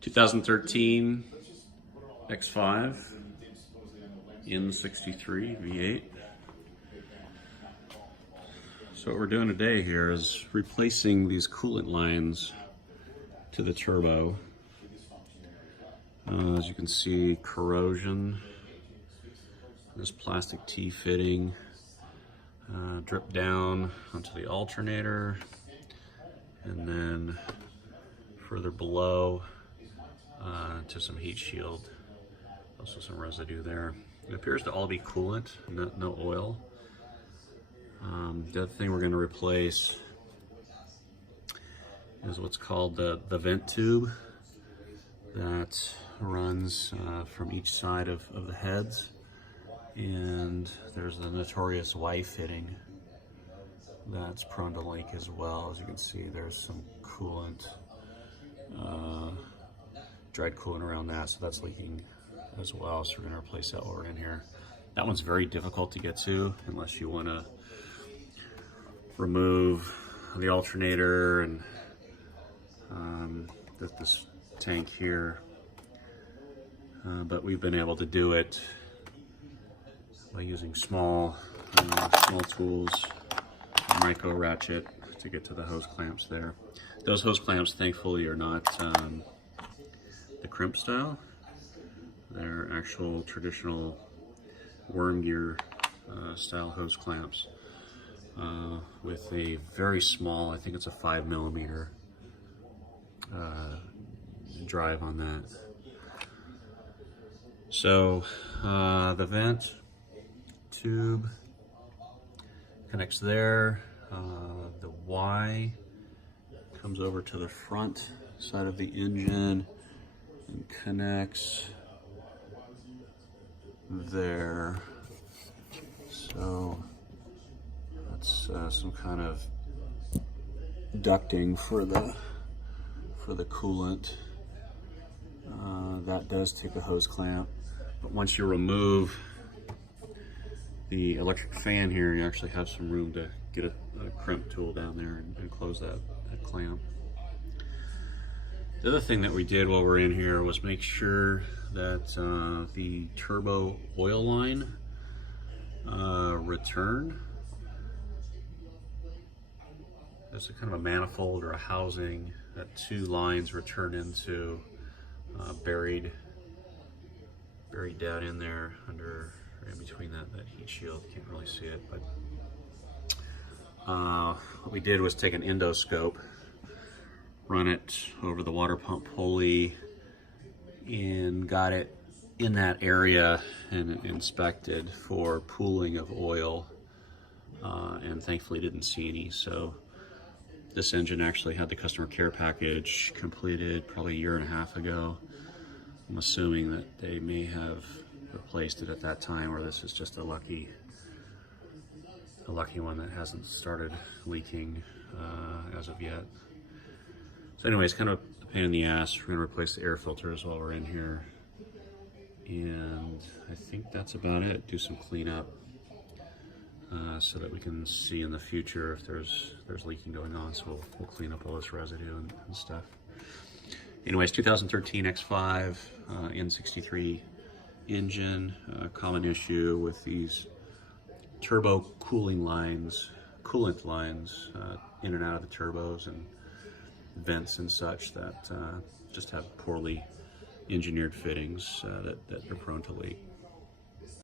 2013 X5 N63 V8. So what we're doing today here is replacing these coolant lines to the turbo. As you can see, corrosion, this plastic T fitting, drip down onto the alternator, and then further below to some heat shield. Also some residue there. It appears to all be coolant, no oil. The other thing we're going to replace is what's called the vent tube that runs from each side of the heads, and there's the notorious Y fitting that's prone to leak as well. As you can see, there's some coolant, dried coolant around that, so that's leaking as well. So we're going to replace that while we're in here. That one's very difficult to get to unless you want to remove the alternator and this tank here, but we've been able to do it by using small tools, micro ratchet to get to the hose clamps there. Those hose clamps, thankfully, are not the crimp style. They're actual traditional worm gear style hose clamps with a very small, I think it's a 5mm drive on that. So the vent tube connects there. The Y comes over to the front side of the engine and connects there. So that's some kind of ducting for the coolant. That does take a hose clamp, but once you remove the electric fan here, you actually have some room to get a crimp tool down there and close that clamp. The other thing that we did while we're in here was make sure that the turbo oil line returned. There's a kind of a manifold or a housing that two lines return into, buried down in there under, in between that heat shield. You can't really see it, but what we did was take an endoscope, run it over the water pump pulley, and got it in that area and inspected for pooling of oil, and thankfully didn't see any. So this engine actually had the customer care package completed probably a year and a half ago. I'm assuming that they may have replaced it at that time, or this is just a lucky one that hasn't started leaking as of yet. So anyways, kind of a pain in the ass. We're going to replace the air filters while we're in here, and I think that's about it. Do some cleanup so that we can see in the future if there's leaking going on. So we'll clean up all this residue and stuff. Anyways, 2013 X5 N63 engine. Common issue with these turbo coolant lines in and out of the turbos and vents and such that just have poorly engineered fittings that are prone to leak.